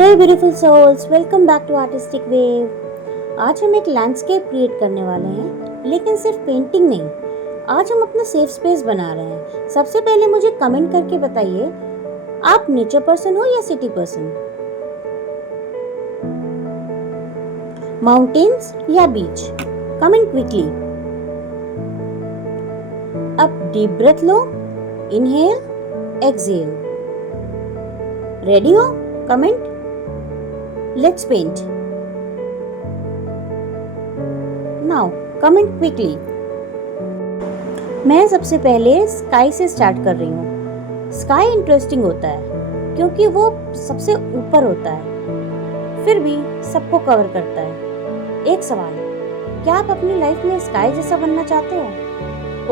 Hey beautiful souls, welcome back to artistic wave. आज हम एक लैंडस्केप क्रिएट करने वाले हैं, लेकिन सिर्फ पेंटिंग नहीं। आज हम अपना सेफ स्पेस बना रहे हैं। सबसे पहले मुझे कमेंट करके बताइए, आप नेचर पर्सन हो या सिटी पर्सन? माउंटेन्स या बीच? Comment quickly. अब डीप ब्रेथ लो, इनहेल, एक्सहेल। रेडी हो? Comment. Let's paint. Now, comment quickly. मैं सबसे पहले स्काई से स्टार्ट कर रही हूँ। स्काई इंटरेस्टिंग होता है क्योंकि वो सबसे ऊपर होता है, फिर भी सबको कवर करता है। एक सवाल, क्या आप अपनी लाइफ में स्काई जैसा बनना चाहते हो?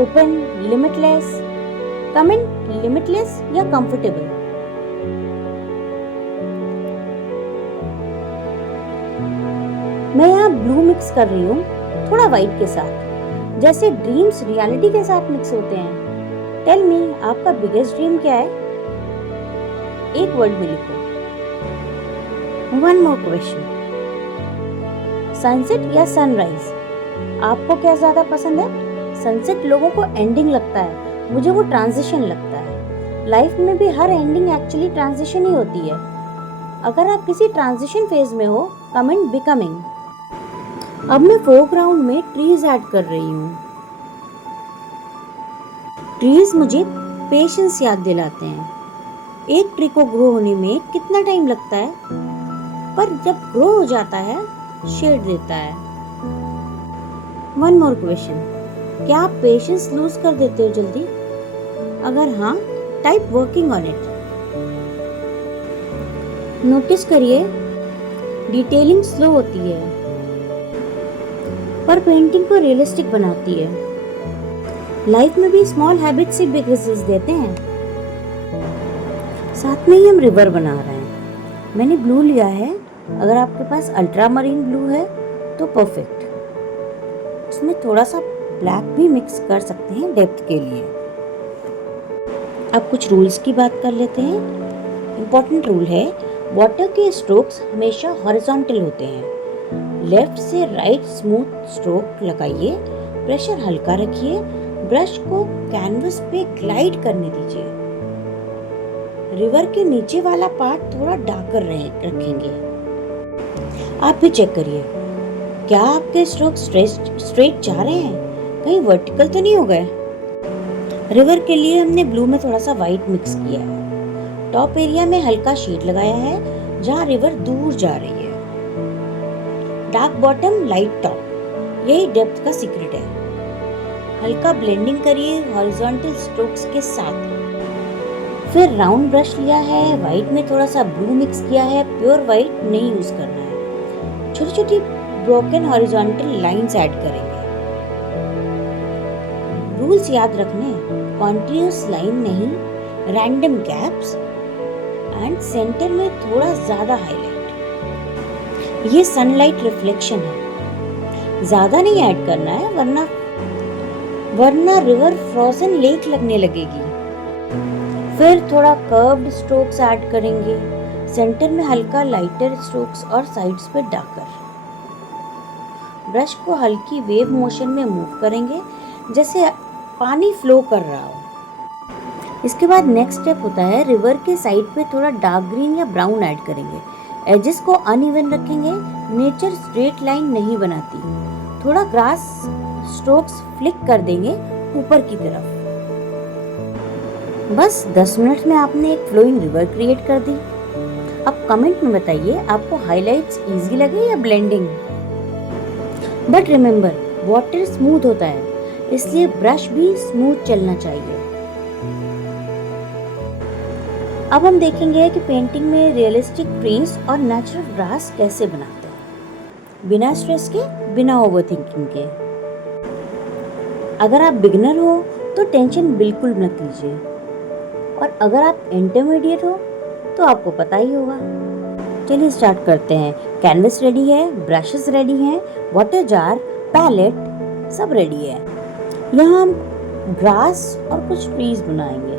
Open, limitless? कमेंट लिमिटलेस या कंफर्टेबल। मैं यहाँ ब्लू मिक्स कर रही हूँ, थोड़ा व्हाइट के साथ, जैसे ड्रीम्स रियलिटी के साथ मिक्स होते हैं। टेल मी, आपका बिगेस्ट ड्रीम क्या है? एक वर्ड में लिखो। वन मोर क्वेश्चन, सनसेट या सनराइज? आपको क्या ज्यादा पसंद है? सनसेट लोगों को एंडिंग लगता है, मुझे वो ट्रांजिशन लगता है। लाइफ में भी हर एंडिंग एक्चुअली ट्रांजिशन ही होती है। अगर आप किसी ट्रांजिशन फेज में हो, कमेंट बिकमिंग। अब मैं फोरग्राउंड में ट्रीज ऐड कर रही हूँ। ट्रीज मुझे पेशेंस याद दिलाते हैं। एक ट्री को ग्रो होने में कितना टाइम लगता है, पर जब ग्रो हो जाता है शेड देता है। वन मोर क्वेश्चन, क्या आप पेशेंस लूज कर देते हो जल्दी? अगर हाँ, type working on it. Notice करिए, डिटेलिंग स्लो होती है पर पेंटिंग को रियलिस्टिक बनाती है। लाइफ में भी स्मॉल हैबिट से बिग रिजल्ट्स देते हैं। साथ में ही हम रिवर बना रहे हैं। मैंने ब्लू लिया है, अगर आपके पास अल्ट्रा मरीन ब्लू है तो परफेक्ट। इसमें थोड़ा सा ब्लैक भी मिक्स कर सकते हैं डेप्थ के लिए। अब कुछ रूल्स की बात कर लेते हैं। इम्पोर्टेंट रूल है, वाटर के स्ट्रोक्स हमेशा हॉरिजॉन्टल होते हैं। लेफ्ट से राइट स्मूथ स्ट्रोक लगाइए, प्रेशर हल्का रखिए, ब्रश को कैनवस पे ग्लाइड करने दीजिए। रिवर के नीचे वाला पार्ट थोड़ा डार्कर रखेंगे। आप भी चेक करिए, क्या आपके स्ट्रोक स्ट्रेट जा रहे हैं, कहीं वर्टिकल तो नहीं हो गए। रिवर के लिए हमने ब्लू में थोड़ा सा व्हाइट मिक्स किया है। टॉप एरिया में हल्का शेड लगाया है जहाँ रिवर दूर जा रही है। डार्क बॉटम, लाइट टॉप, यही डेप्थ का सीक्रेट है। हल्का ब्लेंडिंग करिए हॉरिजॉन्टल स्ट्रोक्स के साथ। फिर राउंड ब्रश लिया है, व्हाइट में थोड़ा सा ब्लू मिक्स किया है। प्योर व्हाइट नहीं यूज करना है। छोटी छोटी ब्रोकन हॉरिजॉन्टल लाइंस ऐड करेंगे। रूल्स याद रखने, कॉन्टिन्यूअस लाइन नहीं, रैंडम गैप्स एंड सेंटर में थोड़ा ज्यादा हाईलाइट। ये सनलाइट रिफ्लेक्शन है, ज्यादा नहीं ऐड करना है वरना रिवर फ्रोजन लेक लगने लगेगी। फिर थोड़ा कर्व्ड स्ट्रोक्स ऐड करेंगे, सेंटर में हल्का लाइटर स्ट्रोक्स और साइड्स पे डार्कर। ब्रश को हल्की वेव मोशन में मूव करेंगे, जैसे पानी फ्लो कर रहा हो। इसके बाद नेक्स्ट स्टेप होता है, रिवर के साइड पे थोड़ा डार्क ग्रीन या ब्राउन ऐड करेंगे। एजेस को अनइवन रखेंगे, नेचर स्ट्रेट लाइन नहीं बनाती। थोड़ा ग्रास स्ट्रोक्स फ्लिक कर देंगे ऊपर की तरफ। बस 10 मिनट में आपने एक फ्लोइंग रिवर क्रिएट कर दी। अब कमेंट में बताइए, आपको हाइलाइट्स इजी लगे या blending? But remember, water smooth होता है, इसलिए ब्रश भी स्मूथ चलना चाहिए। अब हम देखेंगे कि पेंटिंग में रियलिस्टिक ट्रीज और नेचुरल ग्रास कैसे बनाते हैं, बिना स्ट्रेस के, बिना ओवरथिंकिंग के। अगर आप बिगिनर हो तो टेंशन बिल्कुल मत लीजिए, और अगर आप इंटरमीडिएट हो तो आपको पता ही होगा। चलिए स्टार्ट करते हैं। कैनवस रेडी है, ब्रशेस रेडी हैं, वाटर जार, पैलेट सब रेडी है। यहाँ हम ग्रास और कुछ ट्रीज बनाएंगे।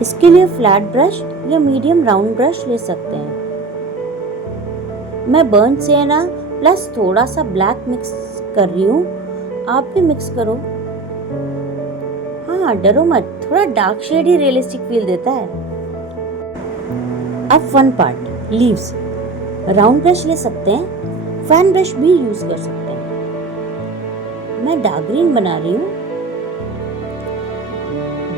इसके लिए फ्लैट ब्रश या मीडियम राउंड ब्रश ले सकते हैं। मैं बर्न सिएना प्लस थोड़ा सा ब्लैक मिक्स कर रही हूँ, आप भी मिक्स करो। हाँ, डरो मत, थोड़ा डार्क शेड ही रियलिस्टिक फील देता है। अब fun part, leaves. Round brush ले सकते हैं, फैन ब्रश भी यूज कर सकते हैं। मैं डार्क ग्रीन बना रही हूँ,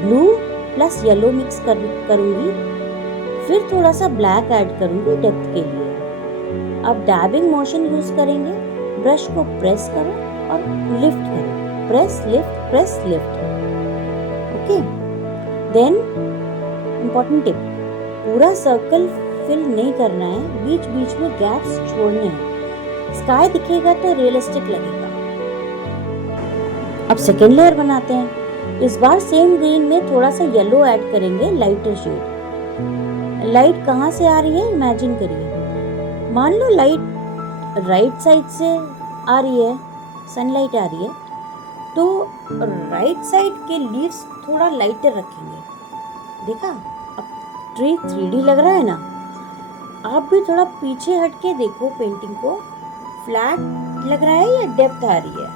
ब्लू प्लस येलो मिक्स करूंगी, फिर थोड़ा सा ब्लैक ऐड करूंगी डेप्थ के लिए। अब डैबिंग मोशन यूज करेंगे, ब्रश को प्रेस करो और लिफ्ट करो, press lift. Okay, then important tip, पूरा सर्कल फिल नहीं करना है, बीच बीच में गैप्स छोड़ने हैं। स्काई दिखेगा तो रियलिस्टिक लगेगा। अब सेकेंड लेयर बनाते हैं। इस बार सेम ग्रीन में थोड़ा सा येलो ऐड करेंगे, लाइटर शेड। लाइट कहाँ से आ रही है इमेजिन करिए। मान लो लाइट राइट साइड से आ रही है, सनलाइट आ रही है, तो राइट साइड के लीव्स थोड़ा लाइटर रखेंगे। देखा, अब ट्री 3D लग रहा है ना। आप भी थोड़ा पीछे हटके देखो पेंटिंग को, फ्लैट लग रहा है या डेप्थ आ रही है।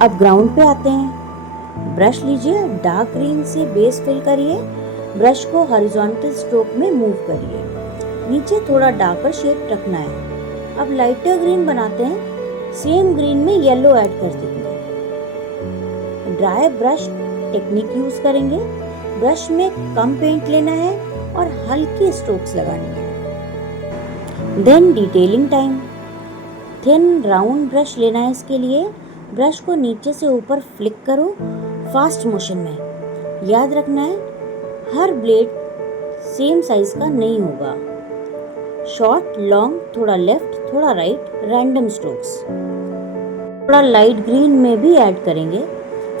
अब ग्राउंड पे आते हैं। ब्रश लीजिए, डार्क ग्रीन से बेस फिल करिए, ब्रश को हॉरिजॉन्टल स्ट्रोक में मूव करिए, नीचे थोड़ा डार्कर शेड रखना है। अब लाइटर ग्रीन बनाते हैं, सेम ग्रीन में येलो ऐड कर देंगे। ड्राई ब्रश टेक्निक यूज करेंगे, ब्रश में कम पेंट लेना है और हल्की स्ट्रोक्स लगानी है। Then detailing time. Thin round brush लेना है इसके लिए, ब्रश को नीचे से ऊपर फ्लिक करो फास्ट मोशन में। याद रखना है हर ब्लेड सेम साइज का नहीं होगा। शॉर्ट लॉन्ग, थोड़ा लेफ्ट थोड़ा राइट, रैंडम स्ट्रोक्स। थोड़ा लाइट ग्रीन में भी ऐड करेंगे,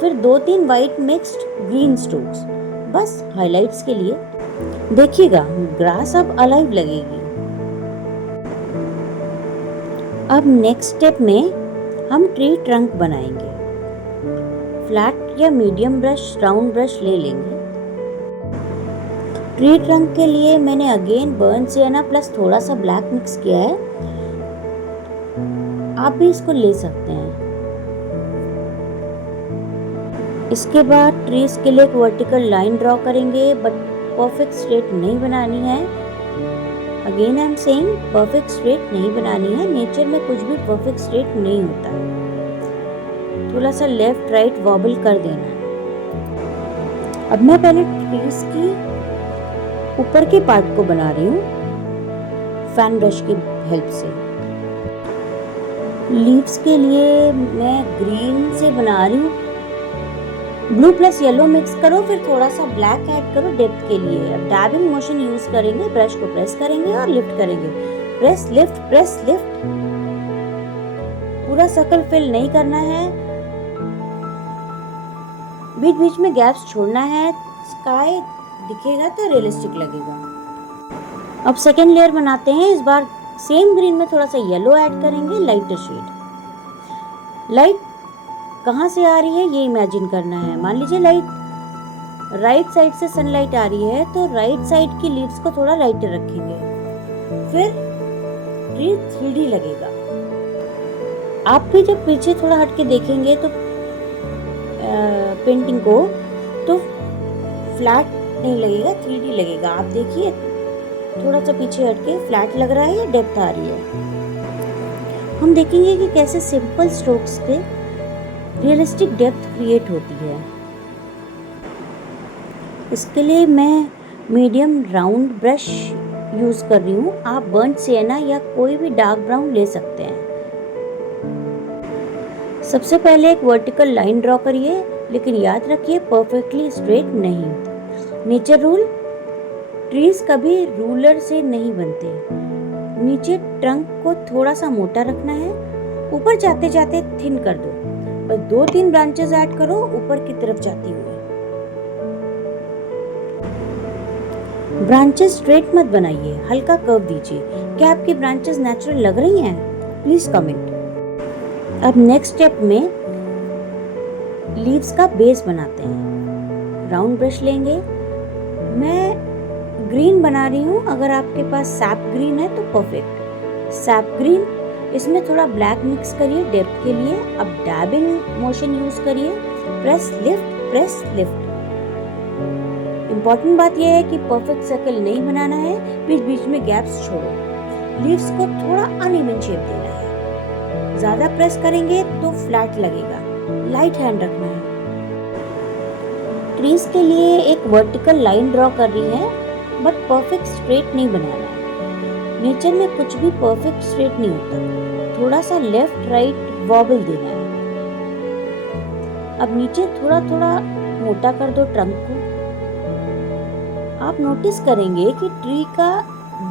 फिर 2-3 वाइट मिक्स्ड ग्रीन स्ट्रोक्स, बस हाइलाइट्स के लिए। देखिएगा ग्रास अब अलाइव लगेगी। अब नेक्स्ट स्टेप में हम ट्री ट्रंक बनाएंगे। फ्लैट या मीडियम ब्रश, राउंड ब्रश ले लेंगे। ट्री ट्रंक के लिए मैंने अगेन बर्न सिएना प्लस थोड़ा सा ब्लैक मिक्स किया है, आप भी इसको ले सकते हैं। इसके बाद ट्रीज के लिए एक वर्टिकल लाइन ड्रॉ करेंगे, बट परफेक्ट स्ट्रेट नहीं बनानी है। Again I am saying perfect straight नहीं बनानी है, नेचर में कुछ भी परफेक्ट स्ट्रेट नहीं होता। थोड़ा सा लेफ्ट राइट वॉबल कर देना है। अब मैं पहले ट्रीज की ऊपर के पार्ट को बना रही हूँ फैन ब्रश की हेल्प से। लीव्स के लिए मैं ग्रीन से बना रही हूँ, ब्लू प्लस येलो मिक्स करो, फिर थोड़ा सा ब्लैक ऐड करो डेप्थ के लिए। अब डैबिंग मोशन यूज करेंगे, ब्रश को प्रेस करेंगे और लिफ्ट करेंगे, प्रेस लिफ्ट। पूरा सर्कल फिल नहीं करना है, बीच बीच में गैप्स छोड़ना है। स्काई दिखेगा तो रियलिस्टिक लगेगा। अब सेकेंड लेयर बनाते हैं। इस बार सेम ग्रीन में थोड़ा सा येलो ऐड करेंगे, लाइटर शेड। लाइट कहाँ से आ रही है ये इमेजिन करना है। मान लीजिए लाइट राइट साइड से सनलाइट आ रही है, तो राइट साइड की लीव्स को थोड़ा लाइटर रखेंगे, फिर ट्री 3D लगेगा। आप भी जब पीछे थोड़ा हटके देखेंगे तो पेंटिंग को, तो फ्लैट नहीं लगेगा, 3D लगेगा। आप देखिए थोड़ा सा पीछे हटके फ्लैट लग रहा है या डेप्थ आ रही है। हम देखेंगे कि कैसे सिंपल स्ट्रोक्स से रियलिस्टिक डेप्थ क्रिएट होती है। इसके लिए मैं मीडियम राउंड ब्रश यूज कर रही हूँ, आप बर्न सिएना या कोई भी डार्क ब्राउन ले सकते हैं। सबसे पहले एक वर्टिकल लाइन ड्रॉ करिए, लेकिन याद रखिए परफेक्टली स्ट्रेट नहीं। नेचर रूल, ट्रीज कभी रूलर से नहीं बनते। नीचे ट्रंक को थोड़ा सा मोटा रखना है, ऊपर जाते जाते थिन कर दो, बस 2-3 ब्रांचेस ऐड करो ऊपर की तरफ जाती हुई। ब्रांचेस स्ट्रेट मत बनाइए, हल्का कर्व दीजिए। क्या आपकी ब्रांचेस नेचुरल लग रही हैं? Please comment. अब नेक्स्ट स्टेप में लीव्स का बेस बनाते हैं। राउंड ब्रश लेंगे, मैं ग्रीन बना रही हूँ, अगर आपके पास सैप ग्रीन है तो परफेक्ट। सैप ग्रीन, इसमें थोड़ा ब्लैक मिक्स करिए डेप्थ के लिए। अब डैबिंग मोशन यूज करिए, प्रेस लिफ्ट। इम्पोर्टेंट बात यह है कि परफेक्ट सर्कल नहीं बनाना है, बीच बीच में गैप्स छोड़ो। लीव्स को थोड़ा अनइवन शेप देना है, ज्यादा प्रेस करेंगे तो फ्लैट लगेगा, लाइट हैंड रखना है। ट्रीज के लिए एक वर्टिकल लाइन ड्रॉ कर रही है, बट परफेक्ट स्ट्रेट नहीं बनाना है। नेचर में कुछ भी परफेक्ट स्ट्रेट नहीं होता, थोड़ा सा लेफ्ट राइट वॉबल देना है। अब नीचे थोड़ा थोड़ा मोटा कर दो ट्रंक को। आप नोटिस करेंगे कि ट्री का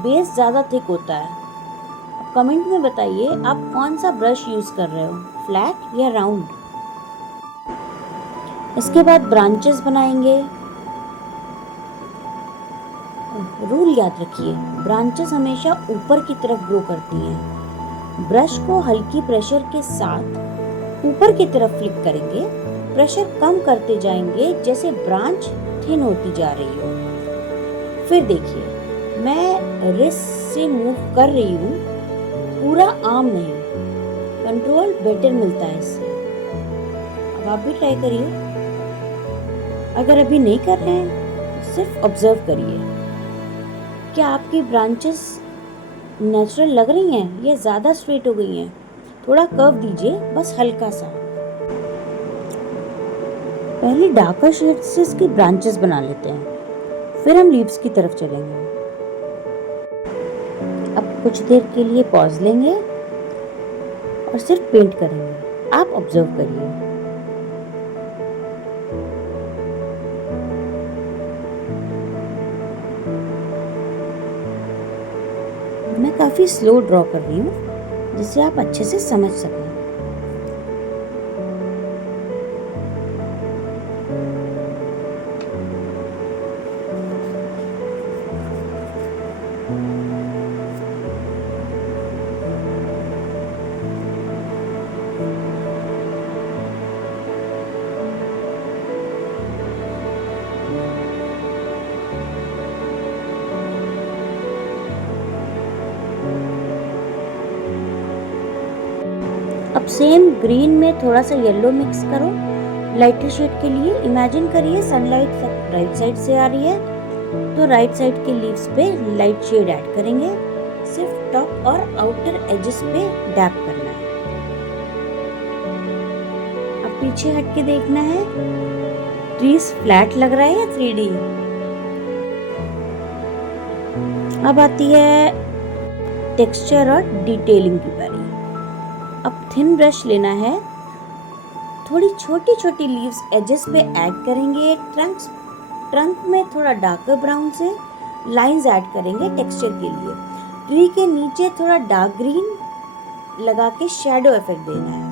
बेस ज्यादा थिक होता है। कमेंट में बताइए आप कौन सा ब्रश यूज कर रहे हो, फ्लैट या राउंड। इसके बाद ब्रांचेस बनाएंगे। रूल याद रखिए, ब्रांचेस हमेशा ऊपर की तरफ ग्रो करती हैं। ब्रश को हल्की प्रेशर के साथ ऊपर की तरफ फ्लिक करेंगे। प्रेशर कम करते जाएंगे जैसे ब्रांच थिन होती जा रही हो। फिर देखिए, मैं रिस्ट से मूव कर रही हूँ, पूरा आर्म नहीं। कंट्रोल बेटर मिलता है इससे। अब आप भी ट्राई करिए। अगर अभी नहीं कर रहे हैं, सिर्फ ऑब्जर्व करिए। क्या आपकी ब्रांचेस नेचुरल लग रही हैं या ज़्यादा स्ट्रेट हो गई हैं? थोड़ा कर्व दीजिए, बस हल्का सा। पहले डार्कर शेड से इसकी ब्रांचेस बना लेते हैं, फिर हम लीव्स की तरफ चलेंगे। अब कुछ देर के लिए पॉज लेंगे और सिर्फ पेंट करेंगे। आप ऑब्जर्व करिए। मैं काफी स्लो ड्रॉ कर रही हूँ, जिससे आप अच्छे से समझ सकें। अब सेम ग्रीन में थोड़ा सा येलो मिक्स करो लाइटर शेड के लिए। इमेजिन करिए सनलाइट राइट साइड से आ रही है, तो राइट साइड के लीव्स पे लाइट शेड ऐड करेंगे। सिर्फ टॉप और आउटर एजेस पे डैप करना है। अब पीछे हट के देखना है, ट्रीज फ्लैट लग रहा है या 3D। अब आती है टेक्सचर और डिटेलिंग की बारी। अब थिन ब्रश लेना है, थोड़ी छोटी छोटी लीव्स एजेस पे ऐड करेंगे। ट्रंक में थोड़ा डार्कर ब्राउन से लाइंस ऐड करेंगे टेक्सचर के लिए। ट्री के नीचे थोड़ा डार्क ग्रीन लगा के शैडो इफेक्ट देना है।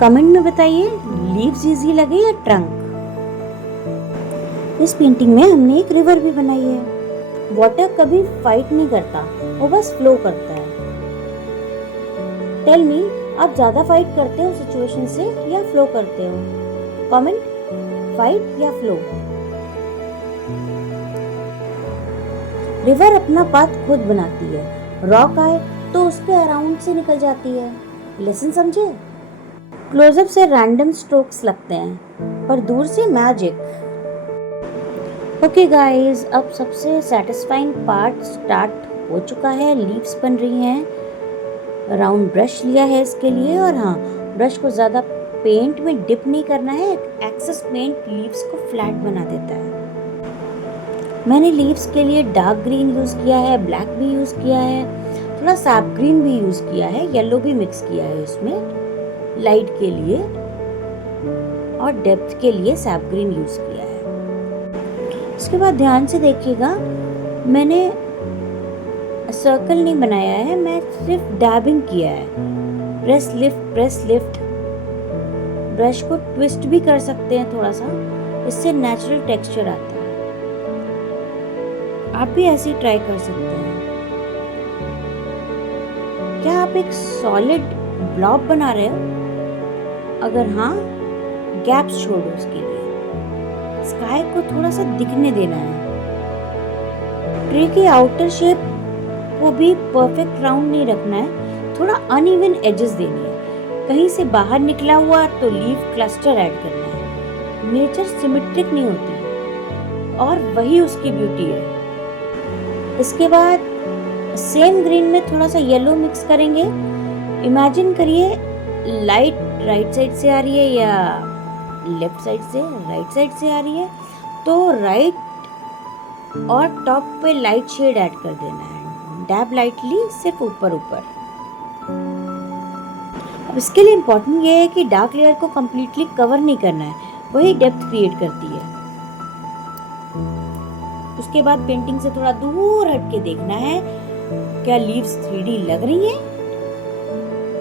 कमेंट में बताइए लीव्स इजी लगे या ट्रंक। इस पेंटिंग में हमने एक रिवर भी बनाई है। वाटर कभी फाइट नहीं करता, वो बस फ्लो करता है। टेल मी, आप ज्यादा फाइट करते हो सिचुएशन से या फ्लो करते हो? कमेंट, फाइट या फ्लो। रिवर अपना पाथ खुद बनाती है। रॉक आए तो उसके अराउंड से निकल जाती है। लेसन समझे? क्लोजअप से रैंडम स्ट्रोक्स लगते हैं, पर दूर से मैजिक। ओके गाइस, अब सबसे सेटिस्फाइंग पार्ट स्टार्ट हो चुका है। लीव्स बन रही हैं। राउंड ब्रश लिया है इसके लिए, और हाँ, ब्रश को ज़्यादा पेंट में डिप नहीं करना है। एक्सेस पेंट लीव्स को फ्लैट बना देता है। मैंने लीव्स के लिए डार्क ग्रीन यूज़ किया है, ब्लैक भी यूज़ किया है, थोड़ा सैप ग्रीन भी यूज़ किया है, येलो भी मिक्स किया है इसमें लाइट के लिए, और डेप्थ के लिए सैप ग्रीन यूज़ किया है। इसके बाद ध्यान से देखिएगा, मैंने सर्कल नहीं बनाया है, मैं सिर्फ डैबिंग किया है। Press lift. ब्रश को ट्विस्ट भी कर सकते हैं थोड़ा सा, इससे नेचुरल टेक्सचर आता है। आप भी ऐसे ही ट्राई कर सकते हैं। क्या आप एक सॉलिड ब्लॉब बना रहे हो? अगर हाँ, गैप्स छोड़ो उसके लिए। स्काई को थोड़ा सा दिखने देना है। ट्री की आउटर शेप को भी परफेक्ट राउंड नहीं रखना है, थोड़ा अनइवन एजेस देनी है। कहीं से बाहर निकला हुआ तो लीफ क्लस्टर ऐड करना है। नेचर सिमेट्रिक नहीं होती और वही उसकी ब्यूटी है। इसके बाद सेम ग्रीन में थोड़ा सा येलो मिक्स करेंगे। इमेजिन करिए लाइट राइट साइड से आ रही है या लेफ्ट साइड से, राइट साइड से आ रही है, तो राइट और टॉप पे लाइट शेड ऐड कर देना है। डैब लाइटली सिर्फ ऊपर ऊपर। अब इसके लिए इम्पोर्टेंट ये है कि डार्क लेयर को कंप्लीटली कवर नहीं करना है, वही डेप्थ क्रिएट करती है। उसके बाद पेंटिंग से थोड़ा दूर हट के देखना है क्या लीव्स 3D लग रही हैं।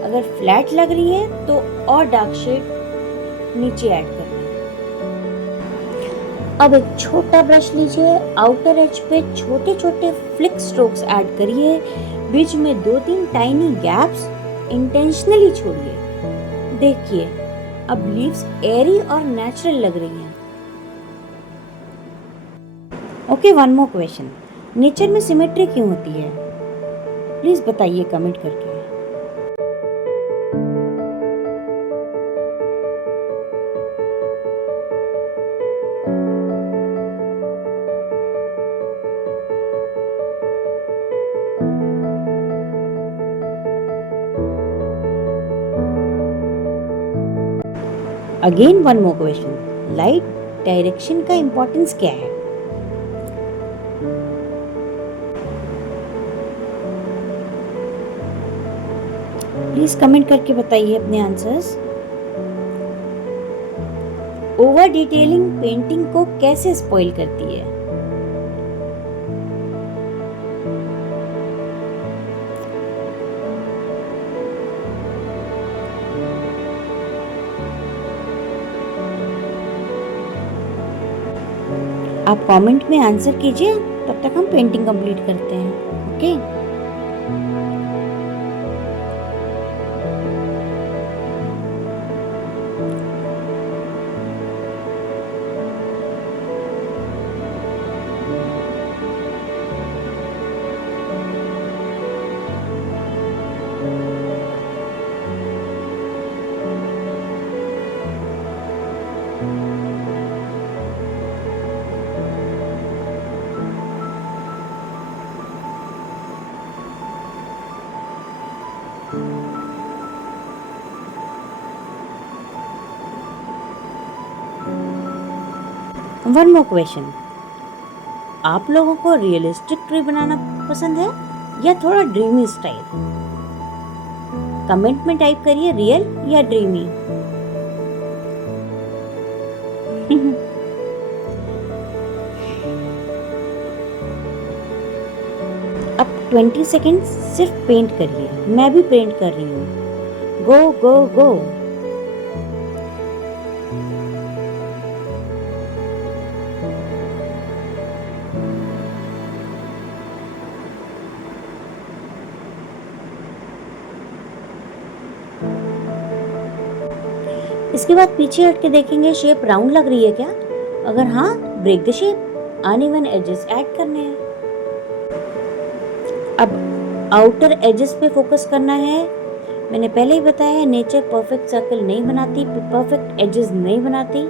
अगर फ्लैट लग रही है तो और डार्क शेड नीचे ऐड करना है। अब एक छोटा ब्रश लीजिए, आउटर एज पे छोटे छोटे फ्लिक स्ट्रोक्स ऐड करिए, बीच में 2-3 टाइनी गैप्स इंटेंशनली छोड़िए। देखिए अब लीव्स एयरी और नेचुरल लग रही हैं। Okay, one more question. Nature में सिमेट्री क्यों होती है? प्लीज बताइए कमेंट करके। Again one more question, light direction का इंपॉर्टेंस क्या है? प्लीज कमेंट करके बताइए अपने आंसर्स। ओवर डिटेलिंग पेंटिंग को कैसे स्पॉइल करती है? आप कमेंट में आंसर कीजिए, तब तक हम पेंटिंग कंप्लीट करते हैं। ओके वन मोर क्वेश्चन, आप लोगों को रियलिस्टिक ट्री बनाना पसंद है या थोड़ा ड्रीमी स्टाइल? कमेंट में टाइप करिए रियल या ड्रीमी। अब 20 सेकेंड सिर्फ पेंट करिए, मैं भी पेंट कर रही हूँ। गो गो गो। इसके बाद पीछे हट के देखेंगे शेप राउंड लग रही है क्या? अगर हाँ, break the shape, uneven edges add करने हैं। अब आउटर एजेस पे फोकस करना है। मैंने पहले ही बताया है नेचर परफेक्ट सर्कल नहीं बनाती, परफेक्ट एजेस नहीं बनाती,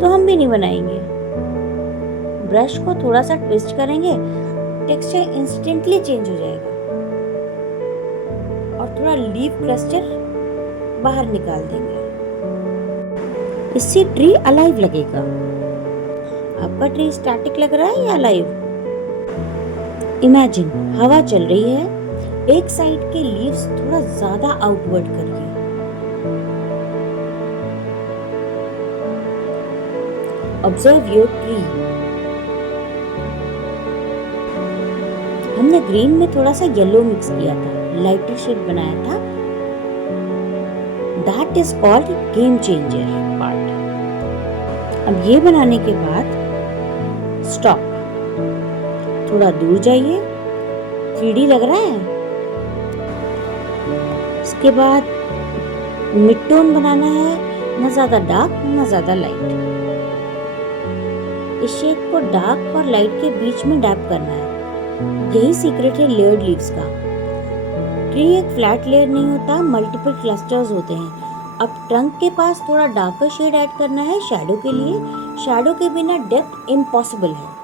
तो हम भी नहीं बनाएंगे। ब्रश को थोड़ा सा ट्विस्ट करेंगे, टेक्सचर इंस्टेंटली चेंज हो जाएगा और थोड़ा लीफ क्लस्टर बाहर निकाल देंगे। इससे ट्री अलाइव लगेगा। आपका ट्री स्टैटिक लग रहा है या अलाइव? इमेजिन हवा चल रही है, एक साइड के लीव्स थोड़ा ज्यादा आउटवर्ड करिए। Observe your tree. हमने ग्रीन में थोड़ा सा येलो मिक्स किया था, लाइटर शेड बनाया था। That is called game changer part. अब ये बनाने के बाद स्टॉप, थोड़ा दूर जाइए। 3D लग रहा है? इसके बाद मिड टोन बनाना है, ना ज्यादा डार्क ना ज्यादा लाइट। इस शेड को डार्क और लाइट के बीच में डैप करना है। यही सीक्रेट है लेयर्ड लीव्स का। ट्री एक फ्लैट लेयर नहीं होता, मल्टीपल क्लस्टर्स होते हैं। अब ट्रंक के पास थोड़ा डार्कर शेड ऐड करना है शैडो के लिए। शैडो के बिना डेप्थ इम्पॉसिबल है।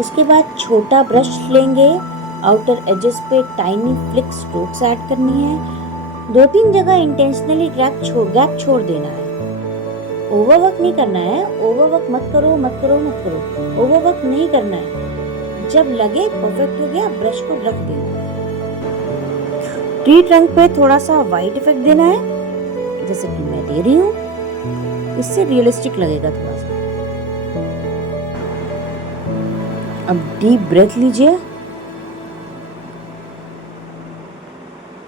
उसके बाद छोटा ब्रश लेंगे, आउटर एजेस पे टाइनी फ्लिक स्ट्रोक्स ऐड करनी है। 2-3 जगह इंटेंशनली गैप छोड़ देना है। ओवरवर्क नहीं करना है। ओवरवर्क मत करो मत करो मत करो। ओवरवर्क नहीं करना है। जब लगे परफेक्ट हो गया, ब्रश को रख देना है। ट्री ट्रंक पे थोड़ा सा वाइट इफेक्ट देना है, जैसे कि मैं दे रही हूँ। इससे रियलिस्टिक लगेगा थोड़ा सा। अब डीप ब्रेथ लीजिए,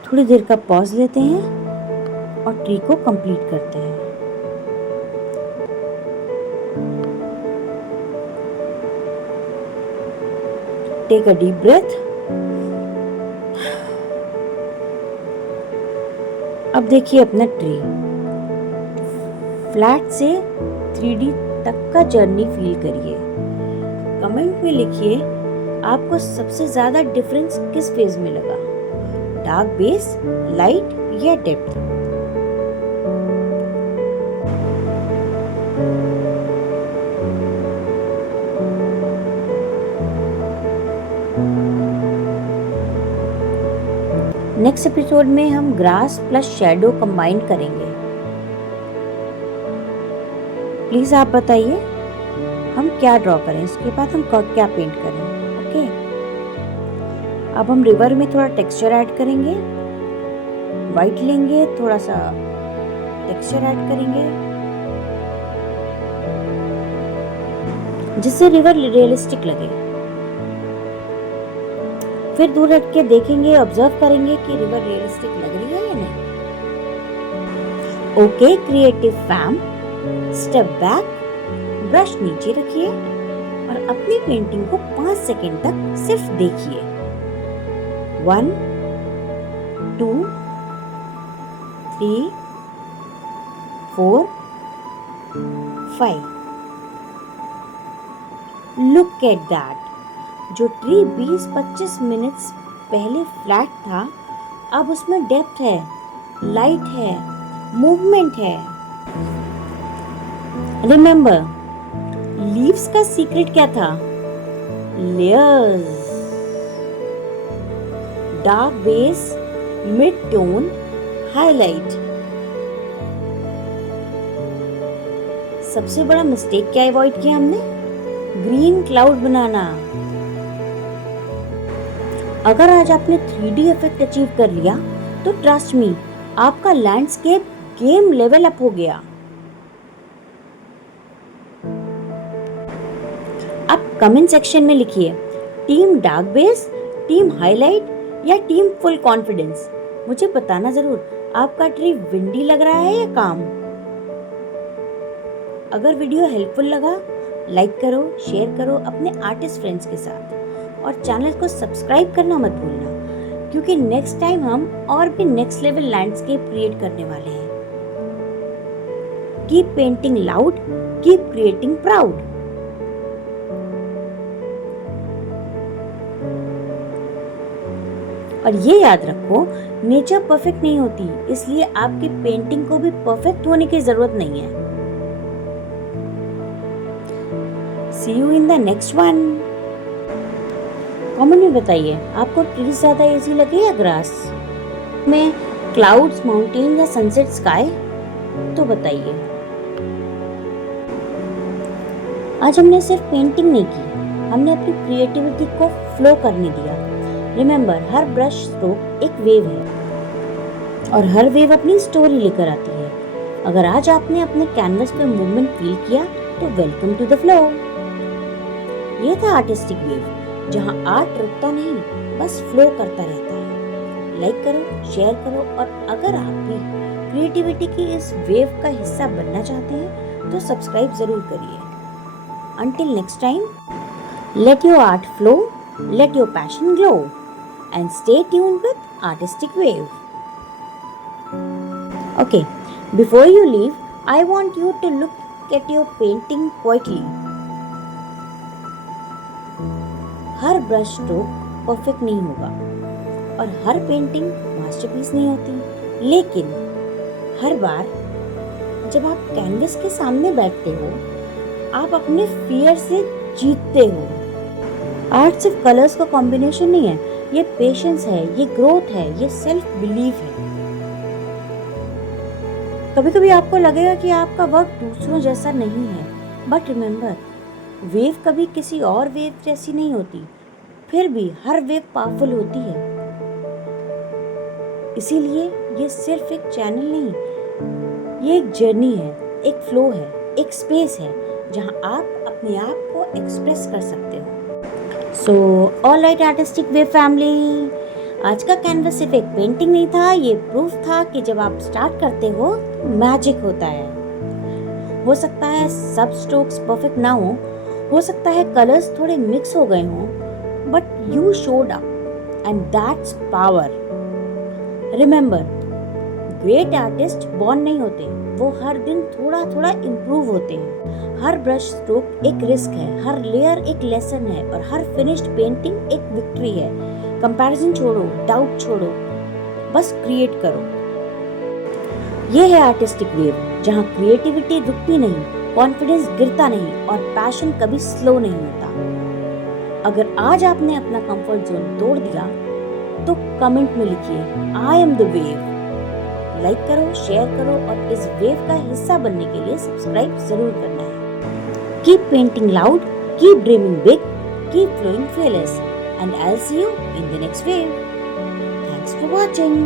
थोड़ी देर का पॉज लेते हैं और ट्री को कंप्लीट करते हैं। Take a deep breath. अब देखिए अपना ट्री। फ्लैट से 3D तक का जर्नी फील करिए। कमेंट में लिखिए आपको सबसे ज्यादा डिफरेंस किस फेज में लगा, डार्क बेस, लाइट या डेप्थ। नेक्स्ट एपिसोड में हम ग्रास प्लस शैडो कंबाइन करेंगे। प्लीज आप बताइए हम क्या ड्रॉ करें, इसके बाद हम क्या पेंट करें। ओके, अब हम रिवर में थोड़ा टेक्सचर ऐड करेंगे। वाइट लेंगे, थोड़ा सा टेक्सचर ऐड करेंगे जिससे रिवर रियलिस्टिक लगे। फिर दूर हट के देखेंगे, ऑब्जर्व करेंगे कि रिवर रियलिस्टिक लग रही है या नहीं। Okay creative fam, step back, brush नीचे रखिए और अपनी पेंटिंग को 5 सेकंड तक सिर्फ देखिए। 1 2 3 4 5। Look at that. जो ट्री 20-25 मिनट्स पहले फ्लैट था, अब उसमें डेप्थ है, लाइट है, मूवमेंट है। रिमेंबर, लीव्स का सीक्रेट क्या था? Layers, dark base, mid tone, highlight. सबसे बड़ा मिस्टेक क्या अवॉइड किया हमने? ग्रीन क्लाउड बनाना। अगर आज आपने 3D इफेक्ट अचीव कर लिया तो ट्रस्ट मी, आपका लैंडस्केप गेम लेवल अप हो गया। अब कमेंट सेक्शन में लिखिए team dark base, team highlight या टीम फुल कॉन्फिडेंस। मुझे बताना जरूर, आपका ट्री विंडी लग रहा है या काम। अगर वीडियो हेल्पफुल लगा, लाइक करो, शेयर करो अपने आर्टिस्ट फ्रेंड्स के साथ और चैनल को सब्सक्राइब करना मत भूलना, क्योंकि नेक्स्ट टाइम हम और भी नेक्स्ट लेवल लैंडस्केप क्रिएट करने वाले हैं। Keep painting loud, keep creating proud. और ये याद रखो, नेचर परफेक्ट नहीं होती, इसलिए आपकी पेंटिंग को भी परफेक्ट होने की जरूरत नहीं है। See you in the next one. Comment में बताइए आपको ट्रीज ज्यादा इजी लगे या ग्रास में, क्लाउड्स, माउंटेन या सनसेट स्काई, तो बताइए। आज हमने सिर्फ पेंटिंग नहीं की, हमने अपनी क्रिएटिविटी को फ्लो करने दिया। रिमेंबर, हर ब्रश स्ट्रोक एक वेव है और हर वेव अपनी स्टोरी लेकर आती है। अगर आज आपने अपने कैनवस पे मूवमेंट फील किया तो वेलकम टू द फ्लो। ये था आर्टिस्टिक वेव, जहां आर्ट रुकता नहीं, बस फ्लो करता रहता है। लाइक करो, शेयर करो और अगर आप भी क्रिएटिविटी की इस वेव का हिस्सा बनना चाहते हैं तो सब्सक्राइब जरूर करिए। Until next time, let your art flow, let your passion glow and stay tuned with Artistic Wave. Okay, before you leave, I want you to look at your painting quietly. Her brush stroke perfect नहीं होगा और हर painting masterpiece नहीं होती, लेकिन हर बार जब आप canvas के सामने बैठते हो, आप अपने फियर से जीतते हो। आर्ट सिर्फ कलर्स का कॉम्बिनेशन नहीं है, ये पेशेंस है, ये ग्रोथ है, ये सेल्फ बिलीव है। कभी कभी आपको लगेगा कि आपका वर्क दूसरों जैसा नहीं है, बट रिमेम्बर, वेव कभी किसी और वेव जैसी नहीं होती, फिर भी हर वेव पावरफुल होती है। इसीलिए ये सिर्फ एक चैनल नहीं, ये एक जर्नी है, एक फ्लो है, एक स्पेस है जहां आप अपने आप को एक्सप्रेस कर सकते हो। So all right artistic wave family, आज का कैनवस सिर्फ एक पेंटिंग नहीं था, ये प्रूफ था कि जब आप स्टार्ट करते हो मैजिक होता है। हो सकता है सब स्ट्रोक्स परफेक्ट ना हो सकता है कलर्स थोड़े मिक्स हो गए हों, but you showed up and that's power. Remember, great artist born नहीं होते, वो हर दिन थोड़ा थोड़ा इम्प्रूव होते हैं। हर ब्रश स्ट्रोक एक रिस्क है, हर लेयर एक लेसन है और हर फिनिश्ड पेंटिंग एक विक्ट्री है। कंपैरिजन छोड़ो, डाउट छोड़ो, बस क्रिएट करो। ये है आर्टिस्टिक वेव, जहाँ क्रिएटिविटी रुकती नहीं, कॉन्फिडेंस गिरता नहीं और पैशन कभी स्लो नहीं होता। अगर आज आपने अपना कंफर्ट जोन तोड़ दिया तो कमेंट में लिखिए I am the wave. Like करो, शेयर करो और इस वेव का हिस्सा बनने के लिए सब्सक्राइब जरूर करना है। Keep painting loud, keep dreaming big, keep flowing fearless, and I'll see you in the next wave. Thanks for watching.